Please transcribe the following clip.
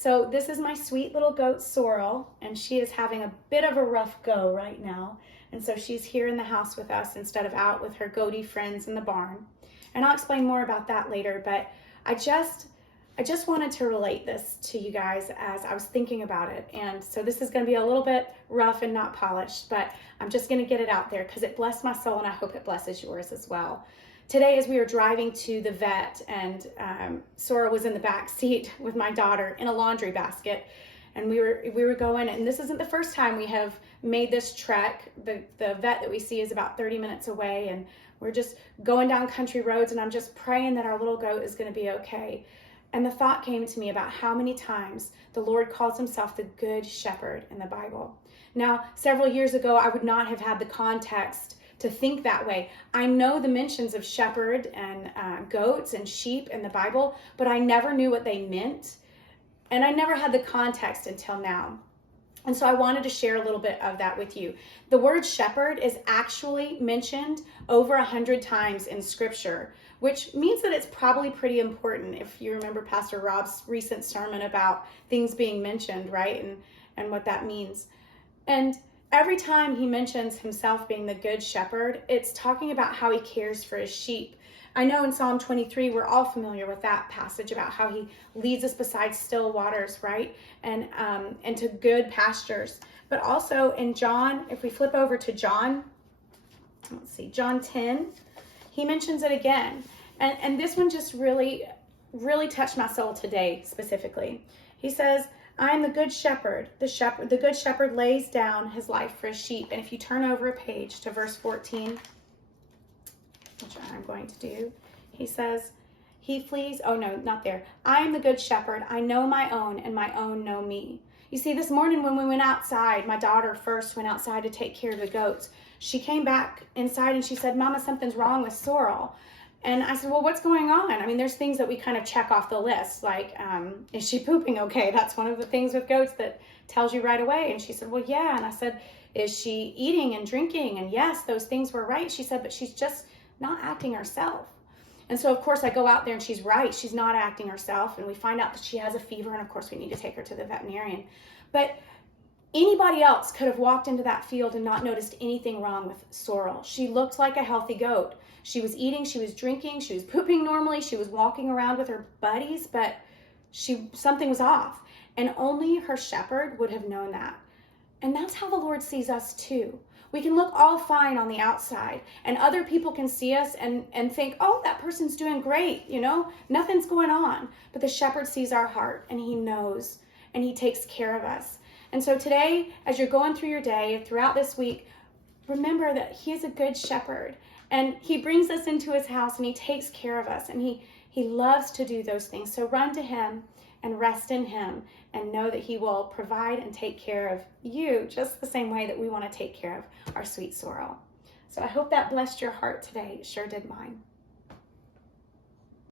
So this is my sweet little goat Sorrel, and she is having a bit of a rough go right now. And so she's here in the house with us instead of out with her goaty friends in the barn. And I'll explain more about that later, but I just wanted to relate this to you guys as I was thinking about it. And so this is going to be a little bit rough and not polished, but I'm just going to get it out there because it blessed my soul, and I hope it blesses yours as well. Today, as we were driving to the vet, and Sora was in the back seat with my daughter in a laundry basket, and we were going, and this isn't the first time we have made this trek. The vet that we see is about 30 minutes away, and we're just going down country roads, and I'm just praying that our little goat is going to be okay. And the thought came to me about how many times the Lord calls himself the Good Shepherd in the Bible. Now, several years ago, I would not have had the context to think that way. I know the mentions of shepherd and goats and sheep in the Bible, but I never knew what they meant. And I never had the context until now. And so I wanted to share a little bit of that with you. The word shepherd is actually mentioned over 100 times in Scripture, which means that it's probably pretty important. If you remember Pastor Rob's recent sermon about things being mentioned, right? And what that means. And every time he mentions himself being the good shepherd, it's talking about how he cares for his sheep. I know in Psalm 23, we're all familiar with that passage about how he leads us beside still waters, right? And to good pastures. But also in John, if we flip over to John, let's see, John 10, he mentions it again. And this one just really, really touched my soul today specifically. He says, I am the good shepherd. The good shepherd lays down his life for his sheep. And if you turn over a page to verse 14, which I'm going to do, he says, he flees. Oh, no, not there. I am the good shepherd. I know my own, and my own know me. You see, this morning when we went outside, my daughter first went outside to take care of the goats. She came back inside and she said, Mama, something's wrong with Sorrel. And I said, well, what's going on? I mean, there's things that we kind of check off the list, like, is she pooping okay? That's one of the things with goats that tells you right away. And she said, well, yeah. And I said, is she eating and drinking? And yes, those things were right. She said, but she's just not acting herself. And so, of course, I go out there and she's right. She's not acting herself. And we find out that she has a fever. And, of course, we need to take her to the veterinarian. But anybody else could have walked into that field and not noticed anything wrong with Sorrel. She looked like a healthy goat. She was eating, she was drinking, she was pooping normally, she was walking around with her buddies, but something was off. And only her shepherd would have known that. And that's how the Lord sees us too. We can look all fine on the outside, and other people can see us and think, oh, that person's doing great, nothing's going on. But the shepherd sees our heart, and he knows, and he takes care of us. And so today, as you're going through your day, throughout this week, remember that he is a good shepherd, and he brings us into his house, and he takes care of us, and he loves to do those things. So run to him and rest in him, and know that he will provide and take care of you just the same way that we want to take care of our sweet Sorrel. So I hope that blessed your heart today. It sure did mine.